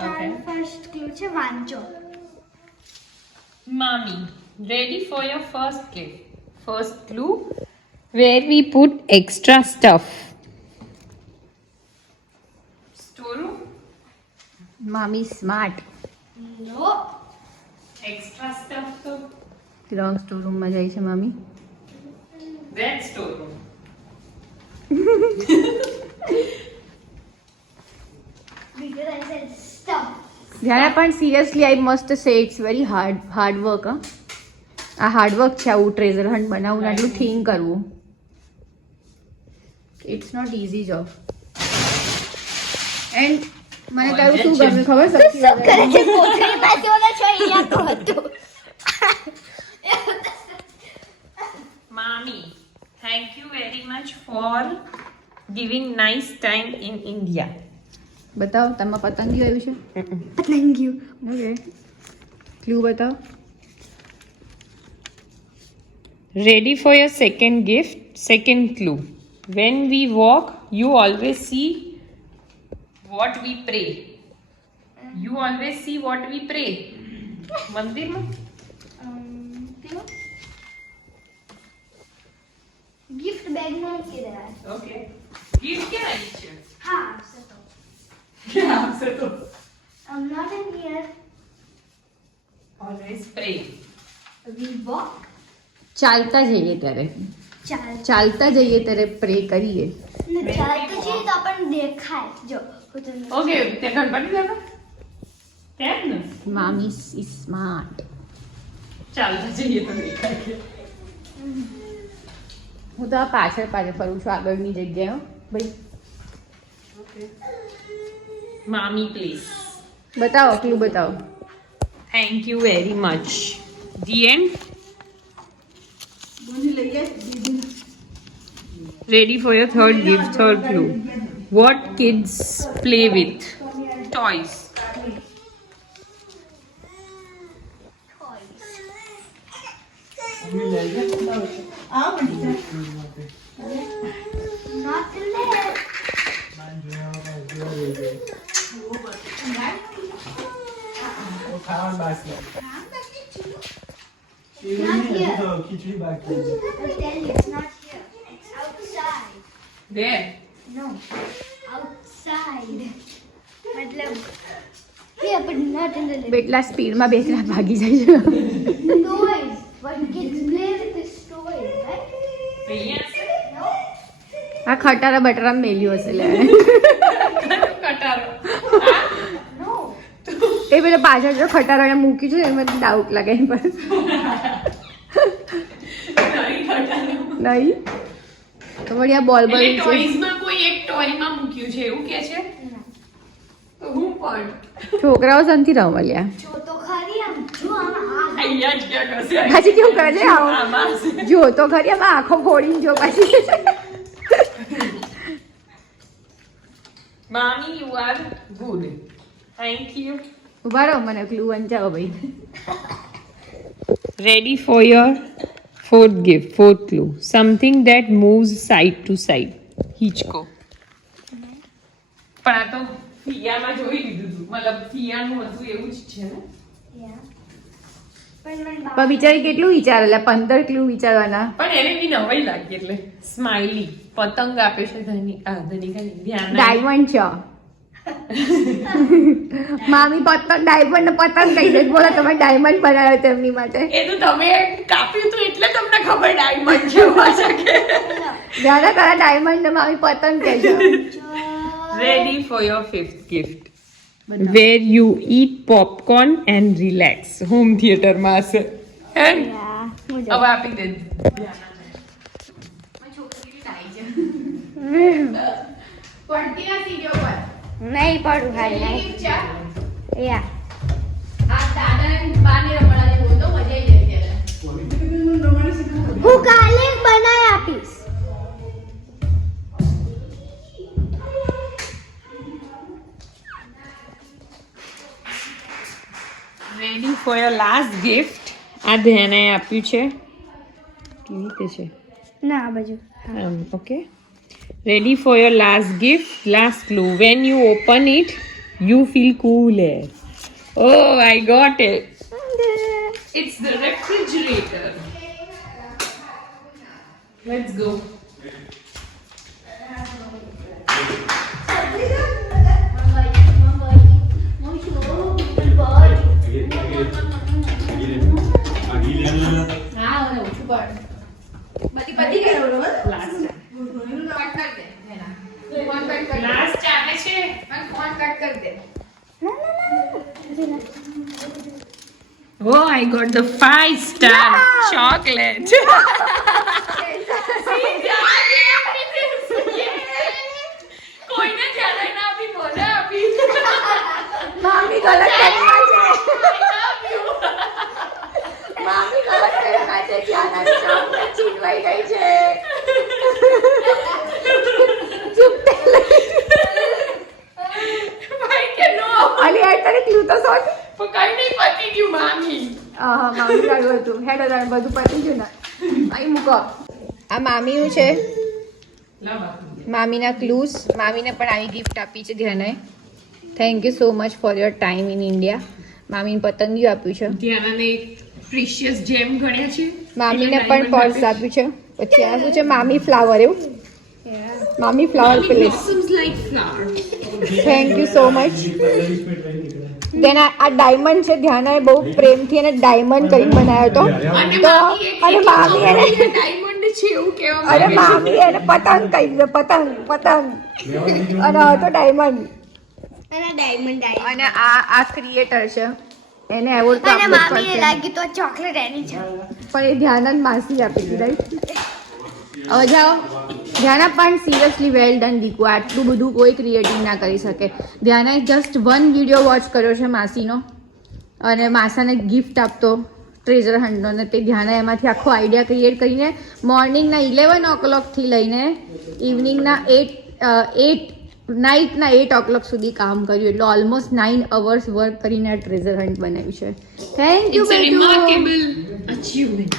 મારું first clue છે વાંચો. Mommy, ready for your first gift. First clue, where we put extra stuff. Storeroom? મામી smart. નો. Extra stuff તો wrong store રૂમમાં જાય છે મામી. that storeroom. Because I said stuff. જ્યારે પણ seriously I must say it's very hard work. આ hard work છે આવું ટ્રેઝર હન્ટ બનાવવું ને આટલું થિંક કરવું. It's not easy job. And મને તારું શું ગમ્યું ખબર સૌથી શું કરે વધારે? છે કોથળી પાસે ઓલા છો અહીંયા તો હતું. Mommy, thank you very much for giving nice time in India. બતાવો તમારા પતંગિયું આવ્યું છે. પતંગિયું. ઓકે ક્લુ બતાવો. Ready for your second gift. Second clue. When we walk, you always see what we pray. You always see what we pray. મંદિરમાં પેલો gift bag માં મૂકી દેવાય. ઓકે ગિફ્ટ ક્યાં આવી છે હા આવશે તો. ક્યાં આવશે તો I'm not in here. Always pre We walk. ચાલતા જઈએ ત્યારે ચાલ. ચાલતા જઈએ ત્યારે પ્રે કરીએ. ને ચાલતું જઈએ તો આપણને દેખાય. જો હું તમને ઓકે તે ગણપતિ દાદા કેમ ને મામી ઇઝ સ્માર્ટ. ચાલતા જઈએ તો દેખાય કે હું તો આ પાછળ પાછળ ફરું છું આગળની જગ્યાએ હો. ભાઈ મામી પ્લીઝ બતાવો ક્લુ બતાવો. Thank you very much the end Ready for your third gift, third clue. What kids play with? Toys. not in there. Not here. I'll tell you, it's not here. It's outside. There. No, outside. मतलब here, but not in the living. એટલા સ્પીડમાં બેસલા ભાગી જાય છે. Toys. What kids play with is toys, right? Yes. No. આ ખટારા બટરા મેલ્યું હશે લે. No. એ પેલો પાછળ જો ખટારાને મૂક્યું છે એમાં ડાઉટ લાગે એમ પર. નહીં તો વળી આ બોલ બોલ એટલે છે. ટોયઝમાં કોઈ એક ટોયમાં મૂક્યું છે એવું કે છે તો હું પણ છોકરાઓ સંથી રમવા જો તો ખરી આમ જો આમ આ અહીંયા જ ક્યાં કરશે પાછી કેવું કરે છે આવો આમાં હશે. જો તો ખરી આમાં આંખો ફોડીને જો પાછી. Mommy, you are good. Thank you. ઉભા રહો મને ક્લુ વંચાવો ભાઈ. Ready for your fourth gift, fourth clue. Something that moves side to side. હિંચકો. પણ આ તો ફિયામાં જોઈ લીધું હતું મતલબ ફિયાનું હતું એવું જ છે ને Yeah. પણ મને પણ બિચારી કેટલું વિચારેલા 15 ક્લુ વિચારવાના. પણ એને બી નવાઈ લાગી એટલે સ્માઈલી પતંગ આપે છે ધનિકા ધ્યાન ડાયમંડ છે. મામી પતંગ ડાયમંડ ને પતંગ કહી દે. બોલો તમે ડાયમંડ બનાવ્યો તેમની માટે. એ તો તમે કાપ્યું હતું એટલે તમને ખબર ડાયમંડ છે પાછા કે દાદા તારા ડાયમંડ ને મામી પતંગ કહે છે. Ready for your fifth gift. Where you eat popcorn and relax. Home theater માં હશે. And હવે આપી દે. પડતી નથી જો પર. નહીં પડું હાલ યા આ દાદાને બાને રમડાને બોલતો મજા આવી જાય ત્યારે. હું કાલે બનાવી આપીશ. Ready for your last gift. આ ધ્યાને આપ્યું છે કેવી રીતે છે ના આ બાજુ okay. Ready for your last gift, last clue. When you open it, You feel cooler. Oh, I got it. It's the refrigerator. Let's go. Last આવે છે. Oh, I got the 5-star chocolate. કોઈને જ્યારે ના આપી મને આપી. મામી ગલત કરી મામી ગલત કરી નાખે ધ્યાના ચોકલેટ છીનવાઈ ગઈ છે ચૂપ ભાઈ કે નો. અલી આ તને ક્લુ તો સોટ પણ કઈ નહીં પતી ગયું મામી. હા મામી ગાડું હતું હેડ તારે બધું પતી ગયું ને અહીં મૂકો આ મામીનું છે મામીના ક્લૂઝ મામીને પણ આવી ગિફ્ટ આપી છે ધ્યાને thank you so much for your time in India મામીને પતંગિયું આપ્યું છે ધ્યાનાને પ્રિશિયસ જેમ ગણ્યા છે મામીને પણ પર્સ આપ્યું છે પછી આ શું છે મામી ફ્લાવર એવું મામી flower place like flower. Thank you so much then આ ડાયમંડ છે ધ્યાનાએ બહુ પ્રેમથી એને ડાયમંડ કરીને બનાવ્યો હતો અને મામી એને ડાયમંડ છે એવું કહેવા અરે મામી એને પતંગ કહી દીધો પતંગ અને હતો ડાયમંડ અને આ ક્રિએટર છે એને એવોર્ડ તો આપવો જ પડશે લાગ્યું તો ચોકલેટ એની છે પણ એ ધ્યાનંદ માસી આપી દીધા હવે જાઓ ધ્યાના પણ સિરિયસલી વેલ ડન દીકુ આટલું બધું કોઈ ક્રિએટિવ ના કરી શકે ધ્યાનાએ જસ્ટ 1 વિડીયો વોચ કર્યો છે માસીનો અને માસાને ગિફ્ટ આપતો ટ્રેઝર હન્ટનો ને તે ધ્યાને એમાંથી આખો આઈડિયા ક્રિએટ કરીને મોર્નિંગના 11 o'clockથી લઈને ઇવનિંગના 8 નાઇટના 8 o'clock સુધી કામ કર્યું એટલે ઓલમોસ્ટ 9 hours વર્ક કરીને આ ટ્રેઝર હન્ટ બનાવ્યું છે thank you It's a remarkable achievement.